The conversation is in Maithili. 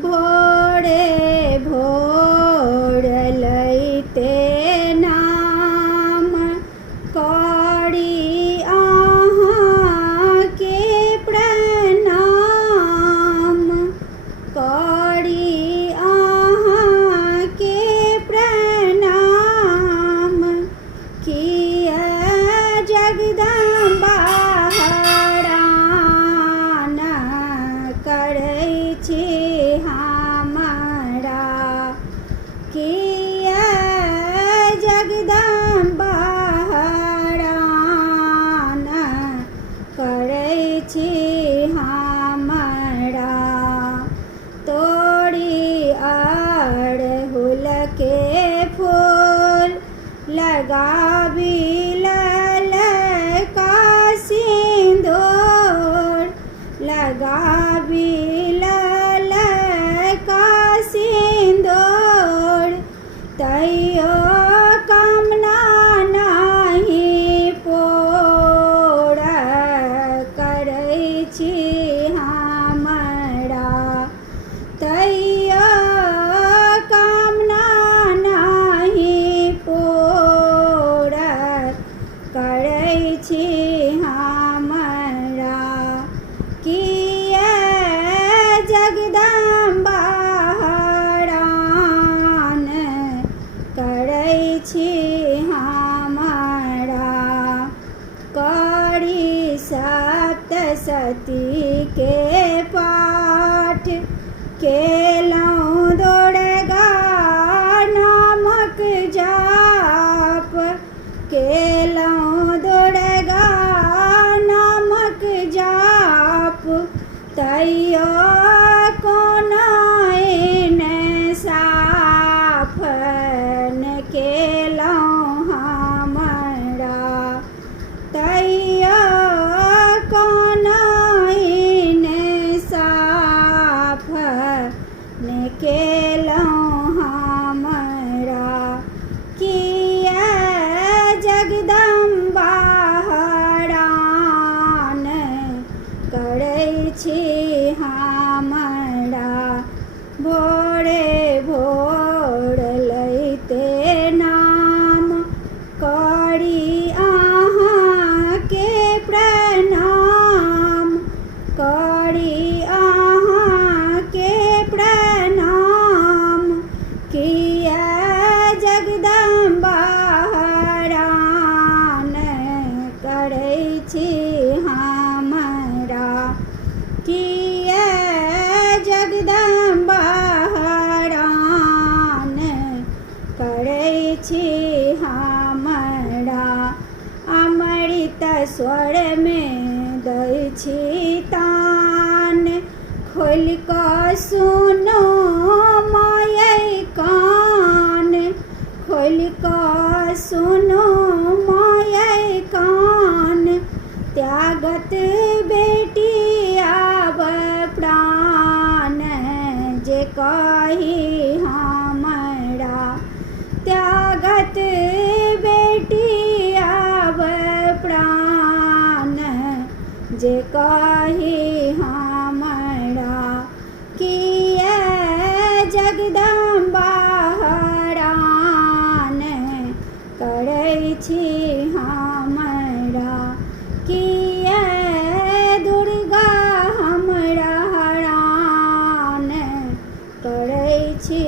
भोरे भोर लैते नाम करी अहाँ के प्रणाम करी अहाँ के प्रणाम किया जगदम्बा हरान करै छी हमरा किया जगदम्बा हरान करै छी हमरा तोरी अड़हुल के फूल लगाबी ललका सिंदूर लगाबी ललका सिंदूर तैयो कामना नहीं पूरा करै छी हमरा तैयो कामना नहीं पूरा करै छी हमरा किया जगदम्बा हरान करै छी हमरा करी सप्तशती के पाठ केलहुँ दुर्गा नामक जाप केलहुँ दुर्गा नामक जाप तैयो कोनो एने साफ न केलहुँ हमरा तैयो कोनो एने साफ न केलहुँ हमरा किया जगदम्बा हरान करै छी हमरा भोरे भोर लैते नाम करी अहाँ के प्रणाम करी अहाँ के प्रणाम किया जगदम्बा हरान करै छी हमरा किया जगदम्बा हरान करै छी हमरा अमृत स्वर में दै छी तान खोल कऽ सुनो मायै कान खोल कऽ सुनो मायै कान त्यागत बेटी आब प्राण जे कही हमरा त्यागत बेटी आब प्राण जे कही हमरा किया जगदम्बा हरान करै छी हमरा किया दुर्गा हमरा हरान करै छी